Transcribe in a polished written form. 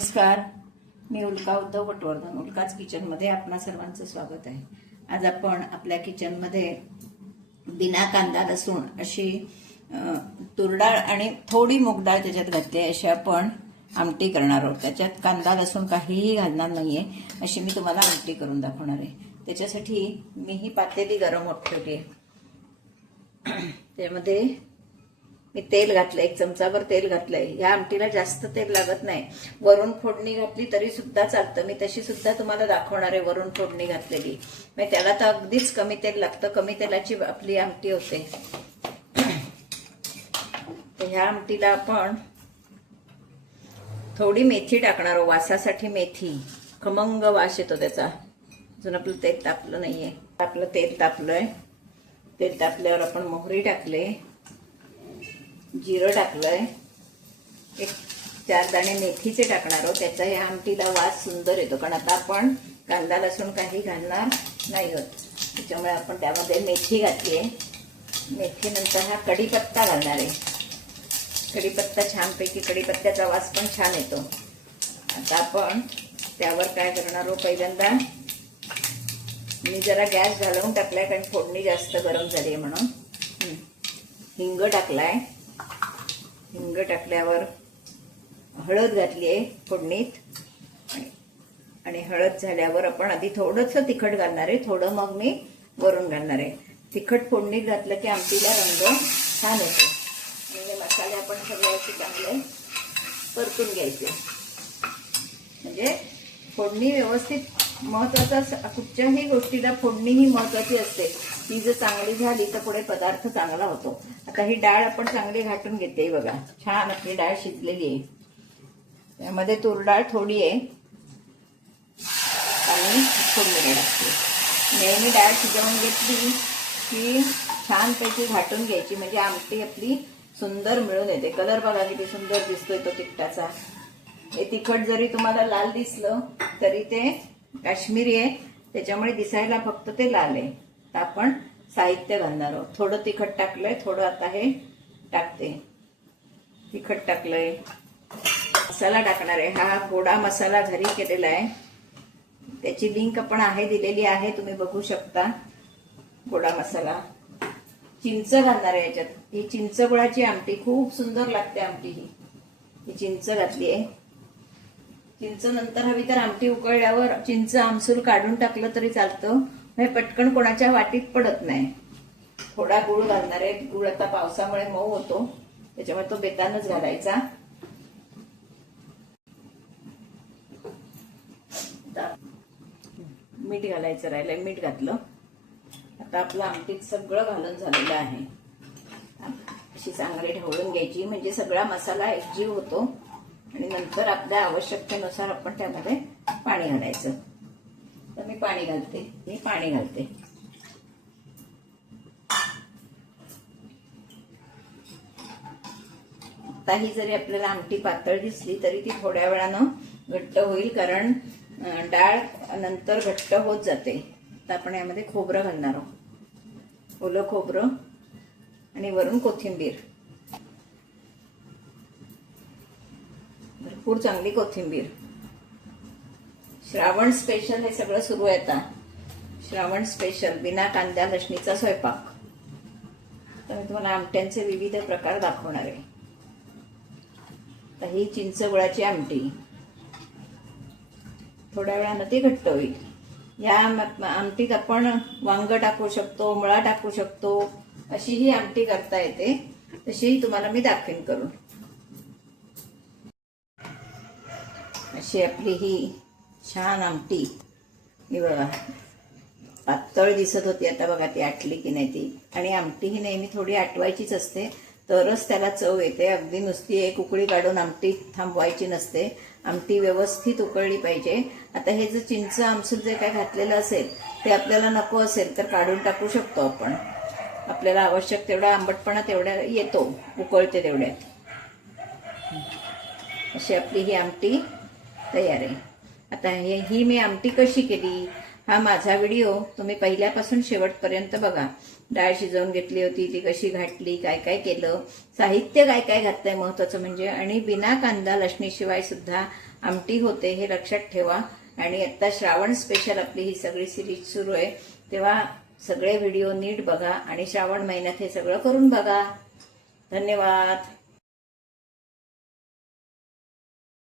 नमस्कार, मी उल्का उद्धव पटवर्धन. उल्काच किचनमध्ये आपणा सर्वांचं स्वागत आहे. आज आपण आपल्या किचनमध्ये बिना कांदा लसूण अशी तुरडाळ आणि थोडी मूगडाळ त्याच्यात घातली अशी आपण आमटी करणार आहोत. त्याच्यात कांदा लसूण काहीही घालणार नाहीये, अशी मी तुम्हाला आमटी करून दाखवणार आहे. त्याच्यासाठी मी ही पातेली गरम होत ठेवली आहे. त्यामध्ये मी तेल घातलंय, 1 चमचाभर तेल घातलंय. या आमटीला जास्त तेल लागत नाही. वरून फोडणी घातली तरी सुद्धा चालतं. मी तशी सुद्धा तुम्हाला दाखवणार आहे वरून फोडणी घातलेली. मग त्याला तर अगदीच कमी तेल लागतं. कमी तेलाची आपली आमटी होते. तर ह्या आमटीला आपण थोडी मेथी टाकणार आहोत. वासासाठी मेथी, खमंग वास येतो त्याचा. अजून आपलं तेल तापलं नाहीये. आपलं तेल तापलंय. तेल तापल्यावर आपण मोहरी टाकले, जिरं टाकलंय, 1-4 दाणे मेथीचे टाकणार आहोत. त्याचा या आमटीला वास सुंदर येतो. कारण आता आपण कांदा लसूण काही घालणार नाही आहोत, त्याच्यामुळे आपण त्यामध्ये मेथी घातली आहे. मेथीनंतर हा कढीपत्ता घालणार आहे. कढीपत्ता छानपैकी, कढीपत्त्याचा वास पण छान येतो. आता आपण त्यावर काय करणार आहोत, पहिल्यांदा मी जरा गॅस घालवून टाकलाय कारण फोडणी जास्त गरम झाली आहे म्हणून. हिंग टाकलाय. हिंग टाकल्यावर हळद घातली आहे फोडणीत. आणि हळद झाल्यावर आपण आधी थोडंसं तिखट घालणार आहे, थोडं मग मी वरून घालणार आहे. तिखट फोडणीत घातलं की आमटीला रंग छान येतो. म्हणजे मसाले आपण सगळे असे चांगले परतून घ्यायचे. म्हणजे फोडणी व्यवस्थित, महत्वाचं कुठच्याही गोष्टीला फोडणी ही महत्वाची असते. ती जर चांगली झाली तर पुढे पदार्थ चांगला होतो. आता ही डाळ आपण चांगली घाटून घेते. बघा, छान आपली डाळ शिजलेली आहे. त्यामध्ये तूर डाळ थोडी आहे आणि फोडणी टाकते. नेहमी डाळ शिजवून घेतली की छानपैकी घाटून घ्यायची, म्हणजे आमटी आपली सुंदर मिळून येते. कलर बघा किती सुंदर दिसतोय तो तिखटाचा. हे तिखट जरी तुम्हाला लाल दिसलं तरी ते काश्मीरी आहे, त्याच्यामुळे दिसायला फक्त ते लाल आहे. तर आपण साहित्य घालणार आहोत. थोडं तिखट टाकलंय, थोडं आता हे टाकते. तिखट टाकलंय. मसाला टाकणार आहे. हा गोडा मसाला घरी केलेला आहे. त्याची लिंक आपण दिलेली आहे, तुम्ही बघू शकता. गोडा मसाला. चिंच घालणार आहे याच्यात. ही चिंच गुळाची आमटी खूप सुंदर लागते. आमटी ही चिंच घातली आहे. चिंच नंतर हवी तर आमटी उकळल्यावर चिंच आमसूल काढून टाकलं तरी चालतं. हे पटकन कोणाच्या वाटीत पडत नाही. थोडा गुळ घालणार आहे. गुळ आता पावसामुळे मऊ होतो, त्याच्यामुळे तो बेतानच घालायचा. मीठ घालायचं राहिलंय, मीठ घातलं. आता आपलं आमटीत सगळं घालून झालेलं आहे. अशी चांगली ढवळून घ्यायची, म्हणजे सगळा मसाला एकजीव होतो. आणि नंतर आपल्या आवश्यकतेनुसार आपण त्यामध्ये पाणी घालायचं. तर मी पाणी घालते. आताही जरी आपल्याला आमटी पातळ दिसली तरी ती थोड्या वेळानं घट्ट होईल, कारण डाळ नंतर घट्ट होत जाते. तर आपण यामध्ये खोबरं घालणार आहोत. ओलं खोबरं आणि वरून कोथिंबीर, भरपूर चांगली कोथिंबीर. श्रावण स्पेशल हे सगळं सुरू आहे आता. श्रावण स्पेशल बिना कांदा लसणीचा स्वयंपाक. तर मी तुम्हाला आमट्यांचे विविध प्रकार दाखवणार आहे. तर ही चिंच गुळाची आमटी. थोड्या वेळानं ती घट्ट होईल. या आमटीत आपण वांग टाकू शकतो, मुळा टाकू शकतो. अशी ही आमटी करता येते. तशीही तुम्हाला मी दाखवेन करून. अशी आपली ही छान आमटी. ही बघा, पातळ दिसत होती, आता बघा ती आटली की नाही ती. आणि आमटी ही नेहमी थोडी आटवायचीच असते, तरच त्याला चव येते. अगदी नुसती एक उकळी काढून आमटी थांबवायची नसते. आमटी व्यवस्थित उकळली पाहिजे. आता हे जर चिंच आमसूल जे काय घातलेलं असेल ते आपल्याला नको असेल तर काढून टाकू शकतो आपण. आपल्याला आवश्यक तेवढा आंबटपणा तेवढ्या येतो, उकळते तेवढ्यात. अशी आपली ही आमटी तयार आहे. आता ही मी आमटी कशी केली, हा माझा व्हिडिओ तुम्ही पहिल्यापासून शेवटपर्यंत बघा. डाळ शिजवून घेतली होती, ती कशी घातली, काय काय केलं, साहित्य काय काय घातलंय महत्वाचं म्हणजे. आणि बिना कांदा लसणीशिवाय सुद्धा आमटी होते हे लक्षात ठेवा. आणि आता श्रावण स्पेशल आपली ही सगळी सिरीज सुरू आहे, तेव्हा सगळे व्हिडिओ नीट बघा आणि श्रावण महिन्यात हे सगळं करून बघा. धन्यवाद.